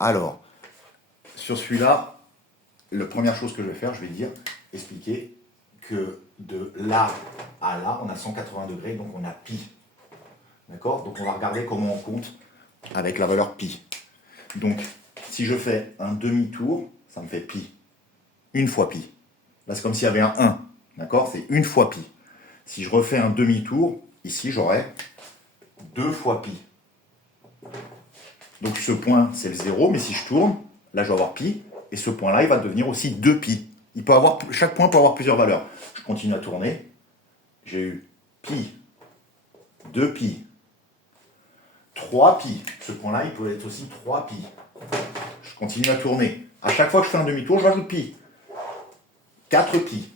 Alors, sur celui-là, la première chose que je vais faire, je vais dire, expliquer que de là à là, on a 180 degrés, donc on a pi. D'accord? Donc on va regarder comment on compte avec la valeur pi. Donc, si je fais un demi-tour, ça me fait pi. Une fois pi. Là, c'est comme s'il y avait un 1. D'accord? C'est une fois pi. Si je refais un demi-tour, ici, j'aurai 2 fois pi. Donc ce point, c'est le 0, mais si je tourne, là, je vais avoir pi, et ce point-là, il va devenir aussi 2 pi. Chaque point peut avoir plusieurs valeurs. Je continue à tourner. J'ai eu pi, 2 pi, 3 pi. Ce point-là, il peut être aussi 3 pi. Je continue à tourner. À chaque fois que je fais un demi-tour, je rajoute pi. 4 pi.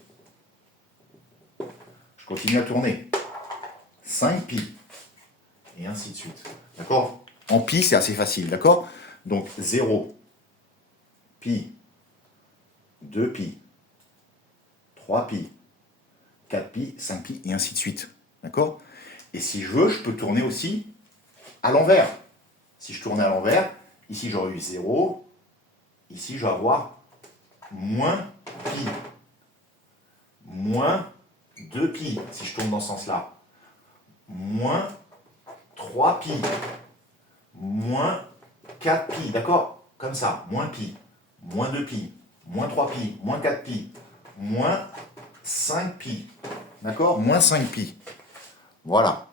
Je continue à tourner. 5 pi. Et ainsi de suite. D'accord? En pi, c'est assez facile. D'accord? Donc 0, pi, 2 pi, 3 pi, 4 pi, 5 pi, et ainsi de suite. D'accord? Et si je veux, je peux tourner aussi à l'envers. Si je tournais à l'envers, ici j'aurais eu 0, ici je vais avoir moins pi, moins 2 pi, si je tourne dans ce sens-là, moins 3 pi, moins 4 pi, d'accord? Comme ça, moins pi, moins 2 pi, moins 3 pi, moins 4 pi, moins 5 pi, d'accord? Moins 5 pi. Voilà.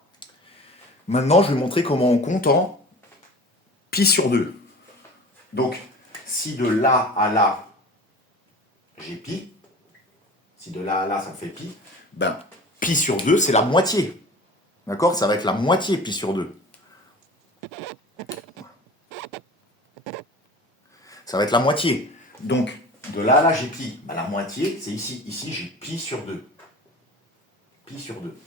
Maintenant, je vais montrer comment on compte en pi sur 2. Donc, si de là à là, j'ai pi, si de là à là, ça fait pi, ben, pi sur 2, c'est la moitié. D'accord? Ça va être la moitié pi sur 2. Ça va être la moitié. Donc, de là à là, j'ai pi. Ben, la moitié, c'est ici. Ici, j'ai pi sur 2. Pi sur 2.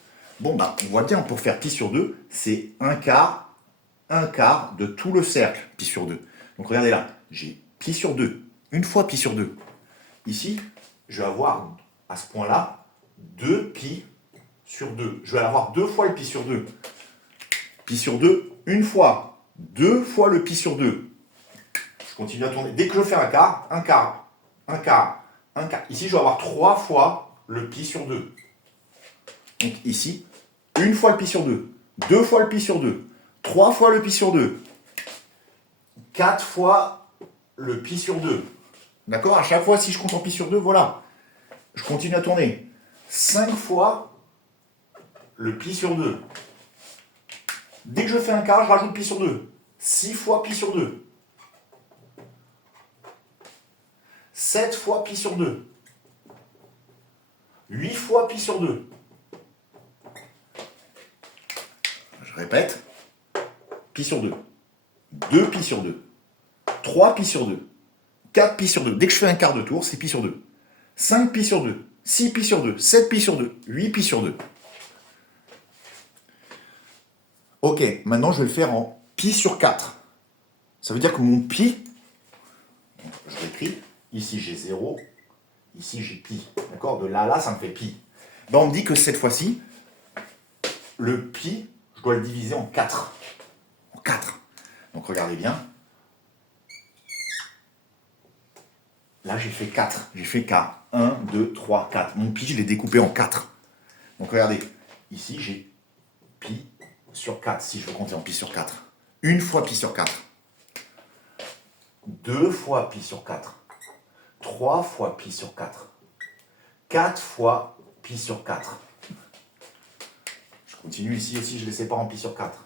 Bon, ben, on voit bien, pour faire pi sur 2, c'est un quart de tout le cercle, pi sur 2. Donc, regardez là, j'ai pi sur 2. Une fois pi sur 2. Ici, je vais avoir, à ce point-là, 2 pi sur 2. Je vais avoir 2 fois le pi sur 2. Pi sur 2, une fois. 2 fois le pi sur 2. Je continue à tourner. Dès que je fais un quart, un quart, un quart, un quart. Ici, je vais avoir 3 fois le pi sur 2. Donc ici, une fois le pi sur 2. 2 fois le pi sur 2. 3 fois le pi sur 2. 4 fois le pi sur 2. D'accord? À chaque fois, si je compte en pi sur 2, voilà. Je continue à tourner. 5 fois le pi sur 2. Dès que je fais un quart, je rajoute pi sur 2. 6 fois pi sur 2. 7 fois pi sur 2. 8 fois pi sur 2. Je répète. Pi sur 2. 2 pi sur 2. 3 pi sur 2. 4 pi sur 2. Dès que je fais un quart de tour, c'est pi sur 2. 5 pi sur 2. 6 pi sur 2. 7 pi sur 2. 8 pi sur 2. Ok, maintenant je vais le faire en pi sur 4. Ça veut dire que mon pi, je l'écris, ici j'ai 0, ici j'ai pi. D'accord? De là à là, ça me fait pi. Ben, on me dit que cette fois-ci, le pi, je dois le diviser en 4. En 4. Donc regardez bien. Là, j'ai fait 4. J'ai fait 4. 1, 2, 3, 4. Mon pi, je l'ai découpé en 4. Donc regardez, ici j'ai pi sur 4, si je veux compter en pi sur 4. Une fois pi sur 4. 2 fois pi sur 4. 3 fois pi sur 4. 4 fois pi sur 4. Je continue ici aussi, je les sépare en pi sur 4.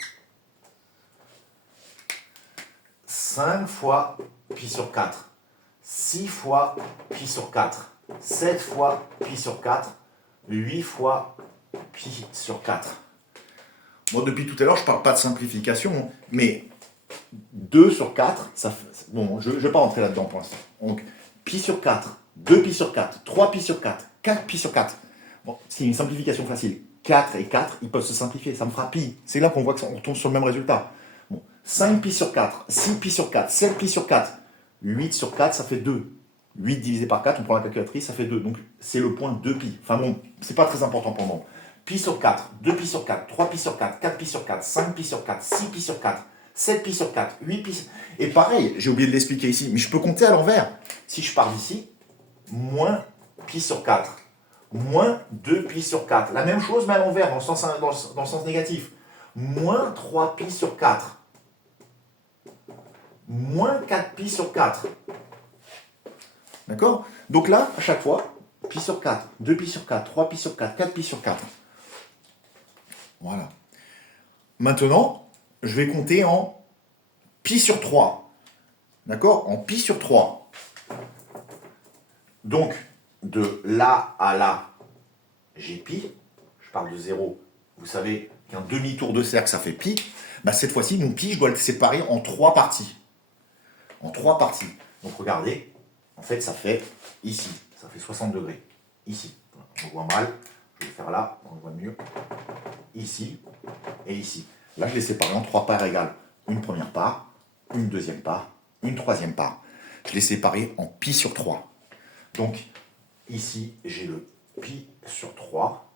5 fois pi sur 4. 6 fois pi sur 4. 7 fois pi sur 4. 8 fois pi sur 4. Bon, depuis tout à l'heure, je ne parle pas de simplification, mais 2 sur 4, ça fait, bon, je ne vais pas rentrer là-dedans pour l'instant. Donc, pi sur 4, 2 pi sur 4, 3 pi sur 4, 4 pi sur 4. Bon, c'est une simplification facile. 4 et 4, ils peuvent se simplifier, ça me fera pi. C'est là qu'on voit qu'on tombe sur le même résultat. Bon, 5 pi sur 4, 6 pi sur 4, 7 pi sur 4, 8 sur 4, ça fait 2. 8 divisé par 4, on prend la calculatrice, ça fait 2. Donc, c'est le point 2 pi. Enfin bon, c'est pas très important pour moi. Pi sur 4, 2 pi sur 4, 3 pi sur 4, 4 pi sur 4, 5 pi sur 4, 6 pi sur 4, 7 pi sur 4, 8 pi sur... Et pareil, j'ai oublié de l'expliquer ici, mais je peux compter à l'envers. Si je pars d'ici, moins pi sur 4, moins 2 pi sur 4. La même chose, mais à l'envers, dans le sens négatif. Moins 3 pi sur 4. Moins 4 pi sur 4. D'accord? Donc là, à chaque fois, pi sur 4, 2 pi sur 4, 3 pi sur 4, 4 pi sur 4. Voilà. Maintenant, je vais compter en pi sur 3. D'accord? En pi sur 3. Donc, de là à là, j'ai pi. Je parle de 0. Vous savez qu'un demi-tour de cercle, ça fait pi. Bah, cette fois-ci, mon pi, je dois le séparer en 3 parties. En 3 parties. Donc, regardez. En fait, ça fait ici. Ça fait 60 degrés. Ici. On voit mal. Je vais le faire là. On voit mieux. Ici et ici. Là, je les sépare en 3 parts égales. Une première part, une deuxième part, une troisième part. Je les sépare en pi sur 3. Donc, ici, j'ai le pi sur 3.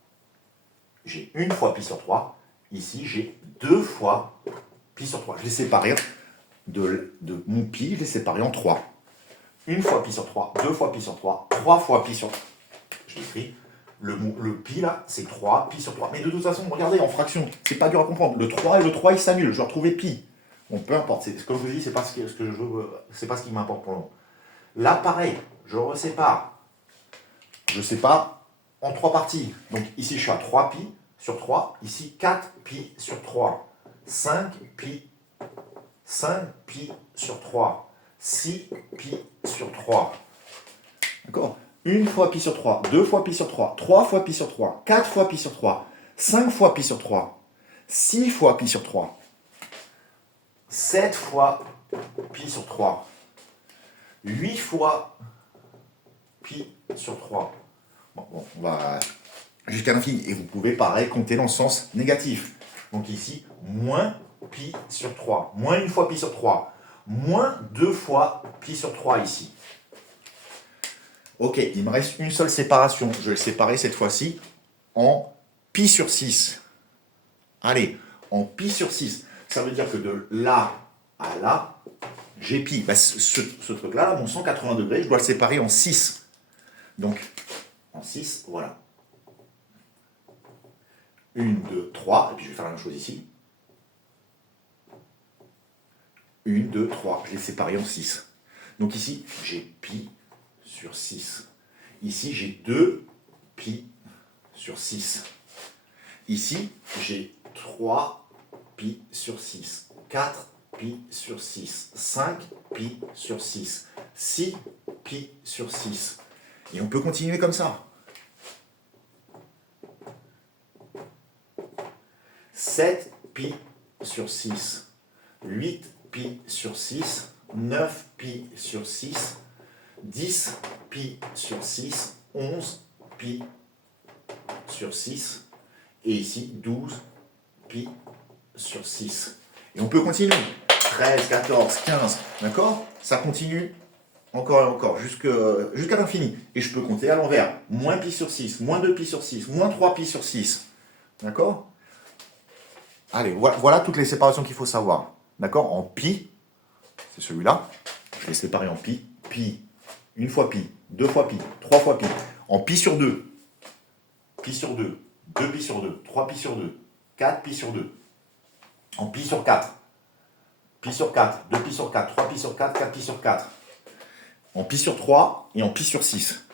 J'ai une fois pi sur 3. Ici, j'ai 2 fois pi sur 3. Je les sépare de mon pi, je les sépare en 3. Une fois pi sur 3, 2 fois pi sur 3, 3 fois pi sur 3. Je l'écris. Le pi là, c'est 3 pi sur 3. Mais de toute façon, regardez, en fraction, c'est pas dur à comprendre. Le 3 et le 3, ils s'annulent. Je dois retrouver pi. Bon, peu importe. Comme je vous dis, c'est pas ce que je veux, c'est pas ce qui m'importe pour le moment. Là, pareil, je resépare. Je sépare en 3 parties. Donc ici, je suis à 3 pi sur 3. Ici, 4 pi sur 3. 5 pi sur 3. 6 pi sur 3. D'accord? Une fois pi sur 3, 2 fois pi sur 3, 3 fois pi sur 3, 4 fois pi sur 3, 5 fois pi sur 3, 6 fois pi sur 3, 7 fois pi sur 3, 8 fois pi sur 3. Bon, on va jusqu'à l'infini. Et vous pouvez, pareil, compter dans le sens négatif. Donc ici, moins pi sur 3, moins une fois pi sur 3, moins 2 fois pi sur 3 ici. Ok, il me reste une seule séparation. Je vais le séparer cette fois-ci en pi sur 6. Allez, en pi sur 6. Ça veut dire que de là à là, j'ai pi. Bah, ce truc-là, là, mon 180 degrés, je dois le séparer en 6. Donc, en 6, voilà. 1, 2, 3. Et puis je vais faire la même chose ici. 1, 2, 3. Je l'ai séparé en 6. Donc ici, j'ai pi sur 6. Ici, j'ai 2 pi sur 6. Ici, j'ai 3 pi sur 6. 4 pi sur 6. 5 pi sur 6. 6 pi sur 6. Et on peut continuer comme ça. 7 pi sur 6. 8 pi sur 6. 9 pi sur 6. 10 pi sur 6, 11 pi sur 6, et ici 12 pi sur 6. Et on peut continuer. 13, 14, 15, d'accord? Ça continue encore et encore, jusqu'à l'infini. Et je peux compter à l'envers. Moins pi sur 6, moins 2 pi sur 6, moins 3 pi sur 6. D'accord? Allez, voilà toutes les séparations qu'il faut savoir. D'accord? En pi, c'est celui-là. Je vais séparer en pi. Pi. Une fois pi, 2 fois pi, 3 fois pi. En pi sur 2. Pi sur 2. 2 pi sur 2. 3 pi sur 2. 4 pi sur 2. En pi sur 4. Pi sur 4. 2 pi sur 4. 3 pi sur 4. 4 pi sur 4. En pi sur 3 et en pi sur 6.